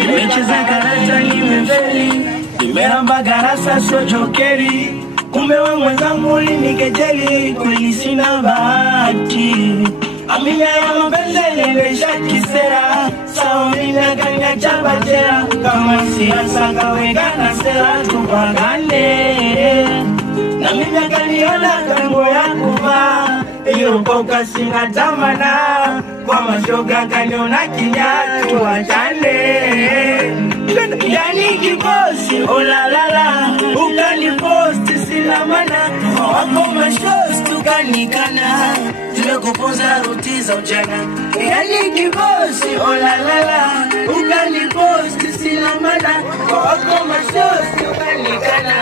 Nimecheza karata nimefeli, nimeamba garasa sio jokeri. Kumbe wewe mwenzangu ulinikejeli, kweli sina bahati. Amina ya mapenzi nilesha kisera, sawa mina kanya chabatera. Kama siasa kaweka na sera tupagane, na mimi kaniona kango ya kuvaa iyo koka singa tamana. Kwa mashoga kaniona kinyatu wachane, yani kibosi olalala. Ukaniposti sina mana, wako mashows tukanikana. Tumekuponza ruti za ujana, yani kibosi olalala. Ukaniposti sina mana, wako mashows tukanikana.